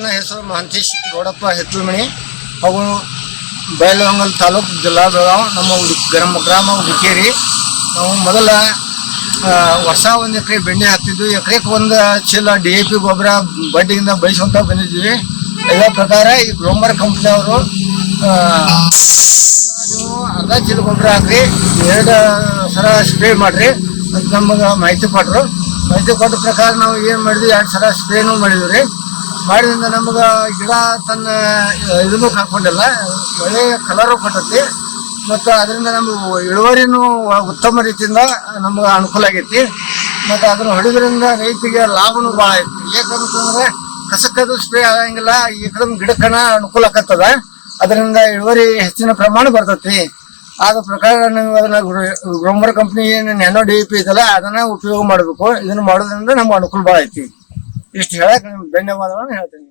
ಮಹಂತೇಶ್ ಗೌಡಪ್ಪ ಹೆತ್ತುಮಣಿ ಹಾಗೂ ಬಯಲಹೊಂಗಲ್ ತಾಲೂಕು ಜಿಲ್ಲಾ ಬೆಳಗಾವ್ ನಮ್ಮ ಗ್ರಾಮ ಗ್ರಾಮ ಉಡುಕೇರಿ ನಾವು ಮೊದಲ ವರ್ಷ ಒಂದು ಎಕರೆ ಬೆಣ್ಣೆ ಹಾಕ್ತಿದ್ವಿ. ಎಕರೆಗೆ ಒಂದು ಚೀಲ ಡಿ ಎ ಪಿ ಗೊಬ್ಬರ ಬಡ್ಡಿಯಿಂದ ಬಯಸುವಂತ ಬಂದಿದ್ವಿ. ಎಲ್ಲ ಪ್ರಕಾರ ಈ ಗ್ರೋಮರ್ ಕಂಪ್ನಿಯವರು ನೀವು ಅರ್ಧ ಚೀಲ ಗೊಬ್ಬರ ಹಾಕ್ರಿ, ಎರಡು ಸಲ ಸ್ಪ್ರೇ ಮಾಡ್ರಿ ಅಂತ ನಮಗೆ ಮಾಹಿತಿ ಕೊಟ್ಟರು ಮಾಹಿತಿ ಕೊಟ್ಟ ಪ್ರಕಾರ ನಾವು ಏನು ಮಾಡಿದ್ವಿ, ಎರಡು ಸಲ ಸ್ಪ್ರೇನು ಮಾಡಿದ್ವಿ ರೀ. ಮಾಡಿದ್ರಿಂದ ನಮ್ಗೆ ಗಿಡ ತನ್ನ ಇದನ್ನು ಕಳ್ಕೊಂಡಿಲ್ಲ ಒಳ್ಳೆಯ ಕಲರು ಕೊಟ್ಟತಿ. ಮತ್ತು ಅದರಿಂದ ನಮ್ಗೆ ಇಳುವರಿನೂ ಉತ್ತಮ ರೀತಿಯಿಂದ ನಮ್ಗೆ ಅನುಕೂಲ ಆಗೈತಿ. ಮತ್ತು ಅದನ್ನು ಹೊಡೆದ್ರಿಂದ ರೈತಿಗೆ ಲಾಭನೂ ಭಾಳ ಐತಿ. ಯಾಕಂತಂದ್ರೆ ಕಸಕ್ಕದು ಸ್ಪ್ರೇ ಆಗಂಗಿಲ್ಲ, ಈ ಕಡೆ ಗಿಡಕ್ಕನ ಅನುಕೂಲ ಆಗತ್ತದ. ಅದರಿಂದ ಇಳುವರಿ ಹೆಚ್ಚಿನ ಪ್ರಮಾಣ ಬರ್ತೈತಿ. ಆದ ಪ್ರಕಾರ ನೀವು ಅದನ್ನ ಗ್ರೋಮರ್ ಕಂಪ್ನಿ ಏನು ನ್ಯಾನೋ ಡಿ ಪಿ ಇದೆಲ್ಲ ಅದನ್ನ ಉಪಯೋಗ ಮಾಡಬೇಕು. ಇದನ್ನ ಮಾಡೋದ್ರಿಂದ ನಮ್ಗೆ ಅನುಕೂಲ ಭಾಳ ಐತಿ. ಇಷ್ಟು ಹೇಳಕ್ ಧನ್ಯವಾದಗಳನ್ನು ಹೇಳ್ತೀನಿ.